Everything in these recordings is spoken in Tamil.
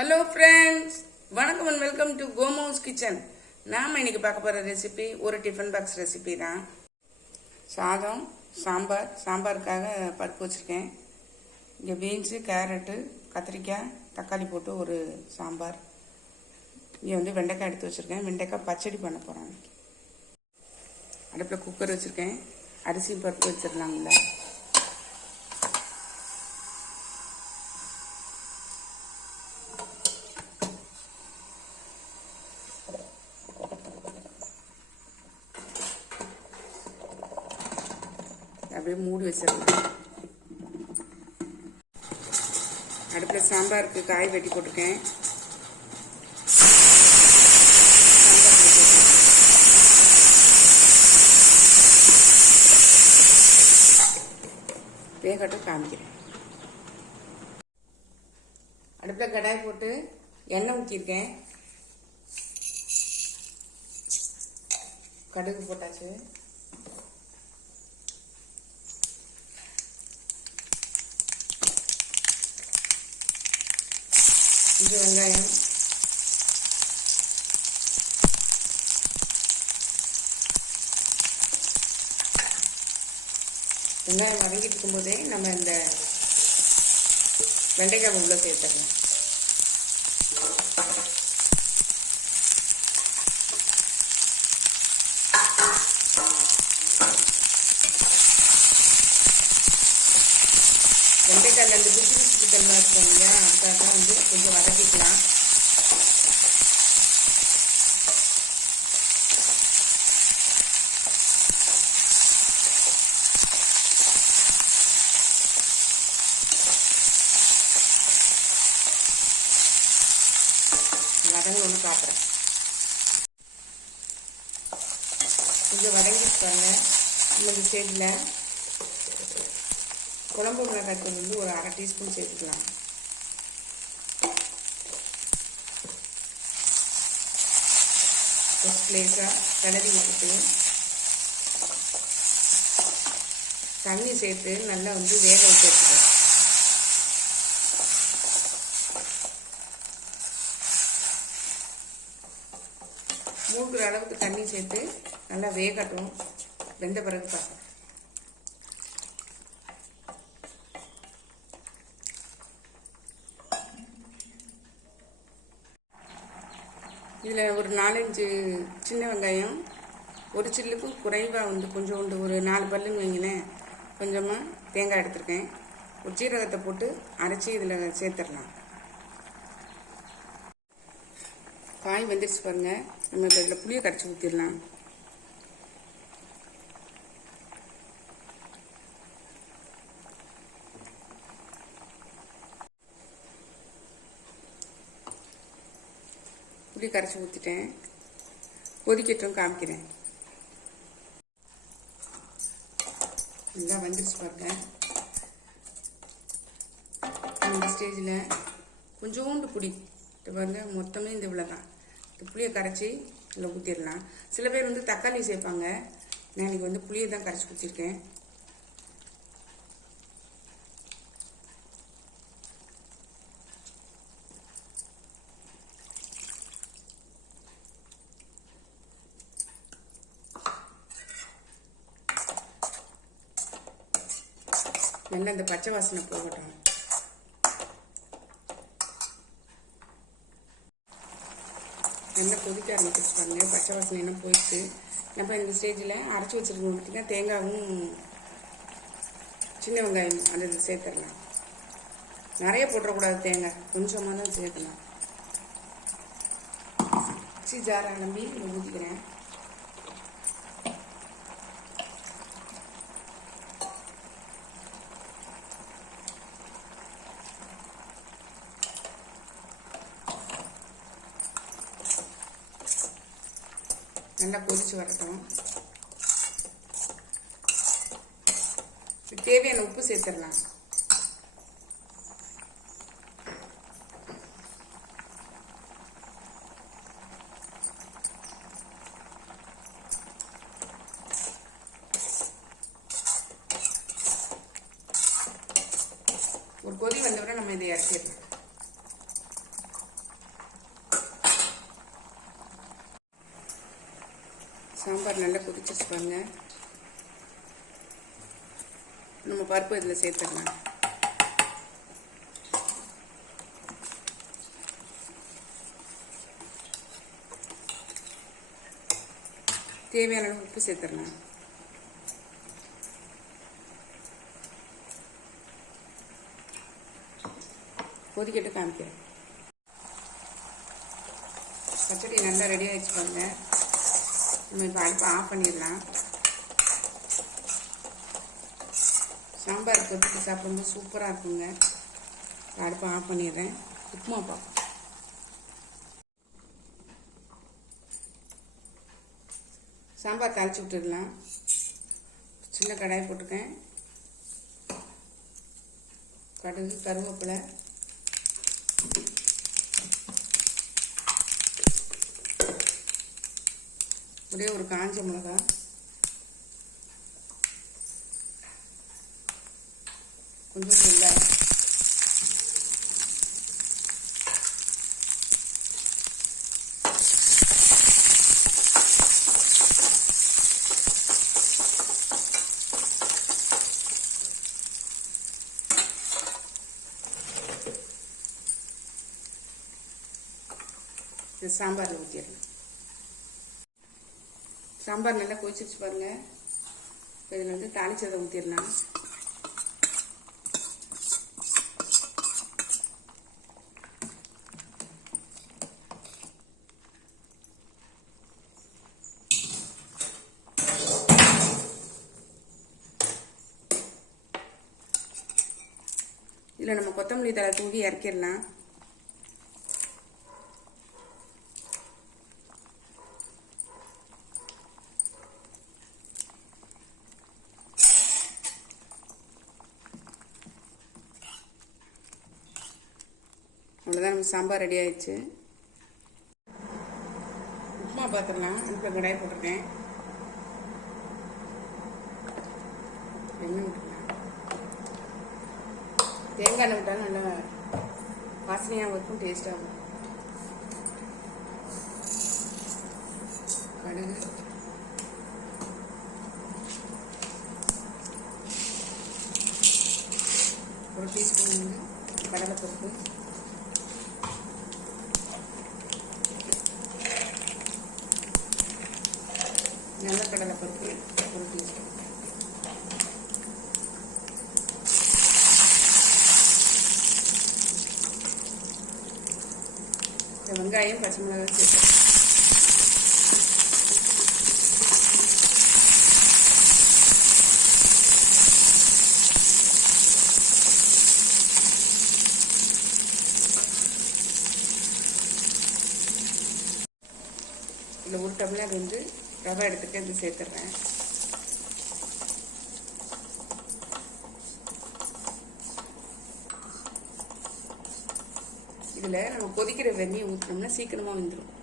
ஹலோ ஃப்ரெண்ட்ஸ், வணக்கம் அண்ட் வெல்கம் டு கோமோஸ் கிச்சன். நாம் இன்னைக்கு பார்க்க போகிற ரெசிபி ஒரு டிஃபன் பாக்ஸ் ரெசிபி தான். சாதம், சாம்பாருக்காக பருப்பு வச்சுருக்கேன். இங்கே பீன்ஸு, கேரட்டு, கத்திரிக்காய், தக்காளி போட்டு ஒரு சாம்பார். இங்கே வந்து வெண்டைக்காய் எடுத்து வச்சுருக்கேன். வெண்டைக்காய் பச்சடி பண்ண போகிறேன். அடுப்பில் குக்கர் வச்சுருக்கேன். அரிசி பருப்பு வச்சிடலாங்களா. அப்படியே மூடி வச்சிடலாம். அடுப்பில் சாம்பாருக்கு காய் வெட்டி போட்டிருக்கேன். வேகட்டும் காமிக்கிறேன். அடுப்பில் கடாய் போட்டு எண்ணெய் ஊற்றிருக்கேன். கடுகு போட்டாச்சு. கொஞ்சம் வெங்காயம், வெங்காயம் வதங்கிட்டு இருக்கும்போதே நம்ம இந்த வெண்டைக்காய் உள்ள சேர்த்துடலாம். வெண்டைக்காயில் அந்த பிச்சு பிச்சு தன்மை இருக்கும் இல்லையா, அதுக்காக தான் வந்து கொஞ்சம் வதக்கிக்கலாம். வதங்க ஒன்று காட்டுறேன். கொஞ்சம் வதங்கிட்டு பாருங்க. இந்த ஸ்டேஜில் குழம்பு மிளகாய் தூள் வந்து ஒரு 1/2 டீஸ்பூன் சேர்த்துக்கலாம். ஃபஸ்ட் லேசாக கிளறி விட்டுட்டு தண்ணி சேர்த்து நல்லா வந்து வேக வச்சு எடுத்துக்கலாம். மூழ்கிற அளவுக்கு தண்ணி சேர்த்து நல்லா வேகட்டும். வெந்த பிறகு பார்க்கலாம். இதில் ஒரு 4-5 சின்ன வெங்காயம், ஒரு சில்லுக்கும் குறைவாக வந்து கொஞ்சோண்டு ஒரு 4 பல்லுன்னு வைங்களேன், கொஞ்சமாக தேங்காய் எடுத்துருக்கேன். ஒரு சீரகத்தை போட்டு அரைச்சி இதில் சேர்த்துடலாம். காய் வெந்துருச்சு பாருங்கள். நம்ம இப்போ இதில் புளியை கரைச்சி ஊற்றிடலாம். புளி கரைச்சி ஊற்றிட்டேன். கொதிக்கட்டும் காமிக்கிறேன். நல்லா வந்துருச்சு பாருங்க. இந்த ஸ்டேஜில் கொஞ்சோண்டு புளி பாருங்க, மொத்தமே இந்த இவ்வளோ தான். இந்த புளியை கரைச்சி இதில் ஊற்றிடலாம். சில பேர் வந்து தக்காளி சேர்ப்பாங்க. நான் இன்றைக்கி வந்து புளியை தான் கரைச்சி ஊற்றிருக்கேன். நல்லா இந்த பச்சை வாசனை போகட்டும். நல்லா கொதிக்க ஆரம்பிச்சிருச்சு பாருங்க. பச்சை வாசனை என்ன போயிடுச்சு. நம்ம இந்த ஸ்டேஜில் அரைச்சி வச்சுருக்கோம் பார்த்திங்கன்னா, தேங்காயும் சின்ன வெங்காயம் அதில் சேர்த்துடலாம். நிறைய போட்டுறக்கூடாது, தேங்காய் கொஞ்சமாக தான் சேர்க்கலாம். ஜாரை நம்பி ஊற்றிக்கிறேன். நல்லா கொதிச்சு வரட்டும். தேவையான உப்பு சேர்த்துடலாம். ஒரு கொதி வந்தவுடனே நம்ம இதை இறக்கிடலாம். சாம்பார் நல்லா கொதிச்சிச்சு பாருங்க. நம்ம பருப்பு இதில் சேர்த்துக்கலாம். தேவையான அளவு உப்பு சேர்த்துடலாம். கொதிக்கிட்டு காமிக்கிறேன். பச்சடி நல்லா ரெடி ஆகிடுச்சு பாருங்க. நம்ம இப்போ அடுப்பை ஆஃப் பண்ணிடலாம். சாம்பார் கொதிட்டு சாப்பிடும்போது சூப்பராக இருக்குங்க. அடுப்பை ஆஃப் பண்ணிடுறேன். உப்புமா பார்ப்போம். சாம்பார் தாளிச்சு விட்டுடலாம். சின்ன கடாய் போட்டுக்கேன். கடுகு, கருவேப்பிலை, ஒரே ஒரு காஞ்ச மிளகா, கொஞ்சம் வெங்காயம், இது சாம்பாரில் ஊற்றிடலாம். சாம்பார் நல்லா கொதிச்சிருச்சு பாருங்க. இதில் வந்து தாளிச்சதை ஊற்றிடலாம். இதில் நம்ம கொத்தமல்லி தழை தூவி இறக்கிடலாம். அவ்வளோதான், நம்ம சாம்பார் ரெடி ஆயிடுச்சு. உப்புமா பார்த்துடலாம். அடுப்பில் கடாய் போட்டிருக்கேன். எண்ணெய் விட்டுக்கலாம். தேங்காய் எண்ணெய் விட்டாலும் நல்லா வாசனையாகவும் இருக்கும், டேஸ்ட்டாகவும். கடுகு, ஒரு டீஸ்பூன் கடலைப்பருப்பு, நல்ல கடலைப்பருப்பு ஒரு டீஸ்பூன், வெங்காயம், பச்சை மிளகாய் சேர்த்து இதில் ஒரு டம்ளர் வந்து ரவை எடுத்துக்க இது சேர்த்துடுறேன். இதில் நம்ம கொதிக்கிற வெந்நீர் ஊற்றினோம்னா சீக்கிரமாக வந்துடும்.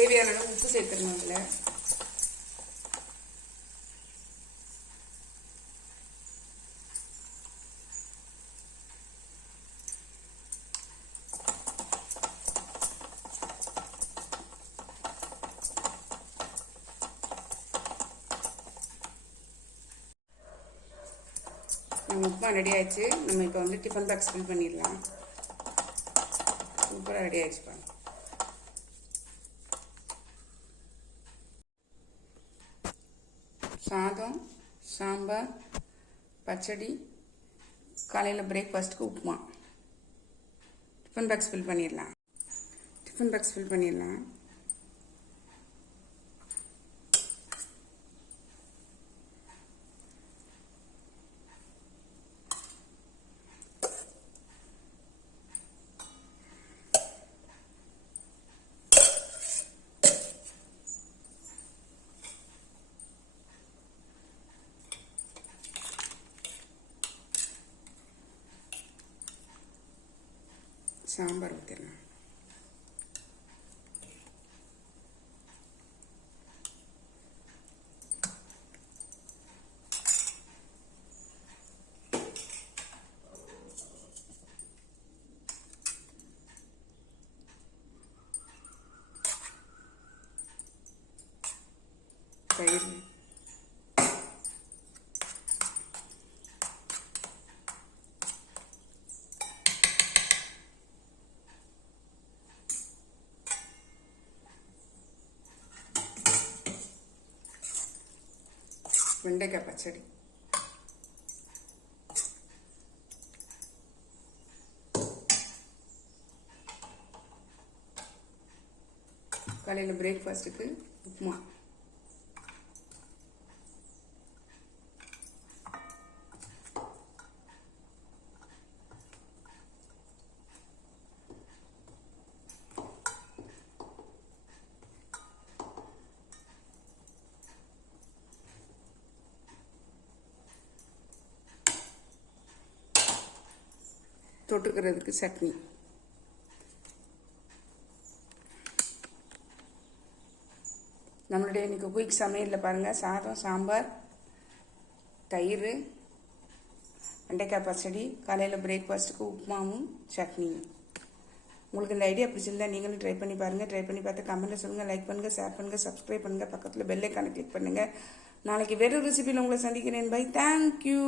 தேவையான அளவு உப்பு சேர்த்துடணும். அதில் நம்ம உப்புமா ரெடி ஆயிடுச்சு. நம்ம இப்போ வந்து டிஃபன் பாக்ஸ் ஃபில் பண்ணிடலாம். சூப்பராக ரெடி ஆயிடுச்சு பாருங்க. சாதம், சாம்பார், பச்சடி, காலையில் பிரேக்ஃபாஸ்ட்டுக்கு உப்புமா. டிஃபன் பாக்ஸ் ஃபில் பண்ணிடலாம். டிஃபன் பாக்ஸ் ஃபில் பண்ணிடலாம். சாம்பார் ஊற்றிடலாம். தயிர், வெண்டைக்காய் பச்சடி, காலையில் பிரேக்ஃபாஸ்ட்டுக்கு உப்புமா, தொட்டுக்கிறதுக்கு சட்னி. நம்மளுடைய இன்றைக்கி குயிக் சமையலில் பாருங்கள், சாதம், சாம்பார், தயிர், வெண்டைக்காய் பச்சடி, காலையில் பிரேக்ஃபாஸ்ட்டுக்கு உப்புமாவும் சட்னியும். உங்களுக்கு இந்த ஐடியா பிடிச்சிருந்தா நீங்களும் ட்ரை பண்ணி பாருங்கள். ட்ரை பண்ணி பார்த்து கமெண்ட்டில் சொல்லுங்கள், லைக் பண்ணுங்கள், ஷேர் பண்ணுங்கள், சப்ஸ்கிரைப் பண்ணுங்கள், பக்கத்தில் பெல் ஐக்கானை கிளிக் பண்ணுங்கள். நாளைக்கு வேறு ரெசிபியில் உங்களை சந்திக்கிறேன். Bye, thank you.